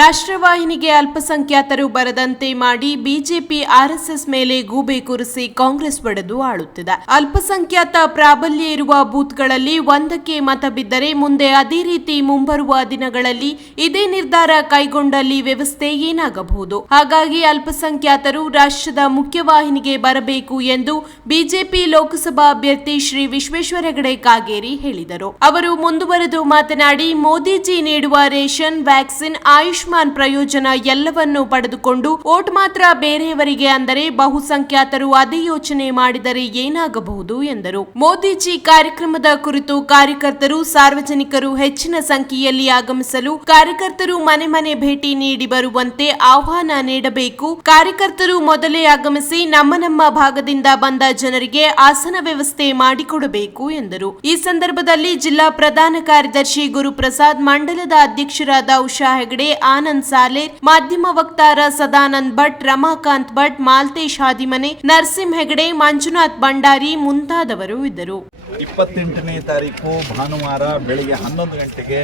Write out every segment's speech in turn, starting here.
ರಾಷ್ಟ್ರವಾಹಿನಿಗೆ ಅಲ್ಪಸಂಖ್ಯಾತರು ಬರದಂತೆ ಮಾಡಿ ಬಿಜೆಪಿ ಆರ್ಎಸ್ಎಸ್ ಮೇಲೆ ಗೂಬೆ ಕೂರಿಸಿ ಕಾಂಗ್ರೆಸ್ ಒಡೆದು ಆಳುತ್ತಿದೆ. ಅಲ್ಪಸಂಖ್ಯಾತ ಪ್ರಾಬಲ್ಯ ಇರುವ ಬೂತ್ಗಳಲ್ಲಿ ಒಂದಕ್ಕೆ ಮತ ಬಿದ್ದರೆ ಮುಂದೆ ಅದೇ ರೀತಿ ಮುಂಬರುವ ದಿನಗಳಲ್ಲಿ ಇದೇ ನಿರ್ಧಾರ ಕೈಗೊಂಡಲ್ಲಿ ವ್ಯವಸ್ಥೆ ಏನಾಗಬಹುದು. ಹಾಗಾಗಿ ಅಲ್ಪಸಂಖ್ಯಾತರು ರಾಷ್ಟ್ರದ ಮುಖ್ಯವಾಹಿನಿಗೆ ಬರಬೇಕು ಎಂದು ಬಿಜೆಪಿ ಲೋಕಸಭಾ ಅಭ್ಯರ್ಥಿ ಶ್ರೀ ವಿಶ್ವೇಶ್ವರ ಹೆಗಡೆ ಕಾಗೇರಿ ಹೇಳಿದರು. ಅವರು ಮುಂದುವರೆದು ಮಾತನಾಡಿ, ಮೋದಿಜಿ ನೀಡುವ ರೇಷನ್, ವ್ಯಾಕ್ಸಿನ್, ಆಯುಷ್ಮಾನ್ ಪ್ರಯೋಜನ ಎಲ್ಲವನ್ನೂ ಪಡೆದುಕೊಂಡು ವೋಟ್ ಮಾತ್ರ ಬೇರೆಯವರಿಗೆ ಅಂದರೆ ಬಹುಸಂಖ್ಯಾತರು ಅದೇ ಯೋಚನೆ ಮಾಡಿದರೆ ಏನಾಗಬಹುದು ಎಂದರು. ಮೋದಿಜಿ ಕಾರ್ಯಕ್ರಮದ ಕುರಿತು ಕಾರ್ಯಕರ್ತರು, ಸಾರ್ವಜನಿಕರು ಹೆಚ್ಚಿನ ಸಂಖ್ಯೆಯಲ್ಲಿ ಆಗಮಿಸಲು ಕಾರ್ಯಕರ್ತರು ಮನೆ ಮನೆ ಭೇಟಿ ನೀಡಿ ಬರುವಂತೆ ಆಹ್ವಾನ ನೀಡಬೇಕು. ಕಾರ್ಯಕರ್ತರು ಮೊದಲೇ ಆಗಮಿಸಿ ನಮ್ಮ ಭಾಗದಿಂದ ಬಂದ ಜನರಿಗೆ ಆಸನ ವ್ಯವಸ್ಥೆ ಮಾಡಿಕೊಡಬೇಕು ಎಂದರು. ಈ ಸಂದರ್ಭದಲ್ಲಿ ಜಿಲ್ಲಾ ಪ್ರಧಾನ ಕಾರ್ಯದರ್ಶಿ ಗುರುಪ್ರಸಾದ್, ಮಂಡಲದ ಅಧ್ಯಕ್ಷರಾದ ಉಷಾ ಹೆಗಡೆ, ಆನಂದ್ ಸಾಲೇರ್, ಮಾಧ್ಯಮ ವಕ್ತಾರ ಸದಾನಂದ್ ಭಟ್, ರಮಾಕಾಂತ್ ಭಟ್, ಮಾಲ್ತೇಶ್ ಹಾದಿಮನೆ, ನರಸಿಂಹ ಹೆಗಡೆ, ಮಂಜುನಾಥ್ ಭಂಡಾರಿ ಮುಂತಾದವರು ಇದ್ದರು. 28ನೇ ತಾರೀಕು ಭಾನುವಾರ ಬೆಳಿಗ್ಗೆ 11 ಗಂಟೆಗೆ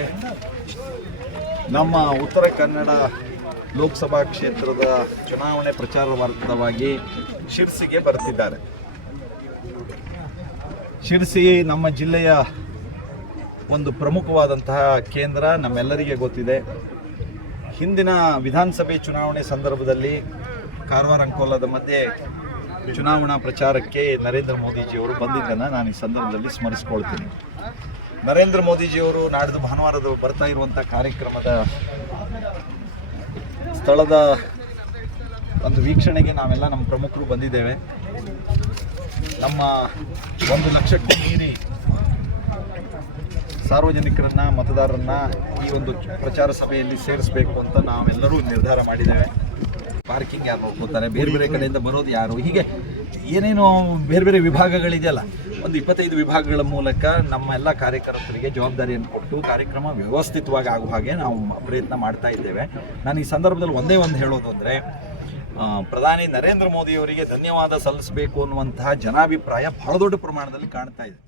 ನಮ್ಮ ಉತ್ತರ ಕನ್ನಡ ಲೋಕಸಭಾ ಕ್ಷೇತ್ರದ ಚುನಾವಣೆ ಪ್ರಚಾರಾರ್ಥವಾಗಿ ಶಿರಸಿಗೆ ಬರುತ್ತಿದ್ದಾರೆ. ಶಿರಸಿ ನಮ್ಮ ಜಿಲ್ಲೆಯ ಒಂದು ಪ್ರಮುಖವಾದಂತಹ ಕೇಂದ್ರ, ನಮ್ಮೆಲ್ಲರಿಗೆ ಗೊತ್ತಿದೆ. ಹಿಂದಿನ ವಿಧಾನಸಭೆ ಚುನಾವಣೆ ಸಂದರ್ಭದಲ್ಲಿ ಕಾರವಾರ ಅಂಕೋಲದ ಮಧ್ಯೆ ಚುನಾವಣಾ ಪ್ರಚಾರಕ್ಕೆ ನರೇಂದ್ರ ಮೋದಿಜಿಯವರು ಬಂದಿದ್ದನ್ನು ನಾನು ಈ ಸಂದರ್ಭದಲ್ಲಿ ಸ್ಮರಿಸ್ಕೊಳ್ತೀನಿ. ನರೇಂದ್ರ ಮೋದಿಜಿಯವರು ನಾಡಿದ್ದು ಭಾನುವಾರದ ಬರ್ತಾ ಇರುವಂಥ ಕಾರ್ಯಕ್ರಮದ ಸ್ಥಳದ ಒಂದು ವೀಕ್ಷಣೆಗೆ ನಾವೆಲ್ಲ ನಮ್ಮ ಪ್ರಮುಖರು ಬಂದಿದ್ದೇವೆ. ನಮ್ಮ 1 ಲಕ್ಷಕ್ಕೂ ಮೀರಿ ಸಾರ್ವಜನಿಕರನ್ನ, ಮತದಾರರನ್ನ ಈ ಒಂದು ಪ್ರಚಾರ ಸಭೆಯಲ್ಲಿ ಸೇರಿಸಬೇಕು ಅಂತ ನಾವೆಲ್ಲರೂ ನಿರ್ಧಾರ ಮಾಡಿದ್ದೇವೆ. ಪಾರ್ಕಿಂಗ್ ಯಾರು ನೋಡ್ಕೋತಾರೆ, ಬೇರೆ ಬೇರೆ ಕಡೆಯಿಂದ ಬರೋದು ಯಾರು, ಹೀಗೆ ಏನೇನೋ ಬೇರೆ ಬೇರೆ ವಿಭಾಗಗಳಿದೆಯಲ್ಲ, ಒಂದು 25 ವಿಭಾಗಗಳ ಮೂಲಕ ನಮ್ಮ ಎಲ್ಲ ಕಾರ್ಯಕರ್ತರಿಗೆ ಜವಾಬ್ದಾರಿಯನ್ನು ಕೊಟ್ಟು ಕಾರ್ಯಕ್ರಮ ವ್ಯವಸ್ಥಿತವಾಗಿ ಆಗುವ ಹಾಗೆ ನಾವು ಪ್ರಯತ್ನ ಮಾಡ್ತಾ ಇದ್ದೇವೆ. ನಾನು ಈ ಸಂದರ್ಭದಲ್ಲಿ ಒಂದೇ ಒಂದು ಹೇಳೋದು ಅಂದರೆ, ಪ್ರಧಾನಿ ನರೇಂದ್ರ ಮೋದಿಯವರಿಗೆ ಧನ್ಯವಾದ ಸಲ್ಲಿಸಬೇಕು ಅನ್ನುವಂತಹ ಜನಾಭಿಪ್ರಾಯ ಬಹಳ ದೊಡ್ಡ ಪ್ರಮಾಣದಲ್ಲಿ ಕಾಣ್ತಾ ಇದೆ.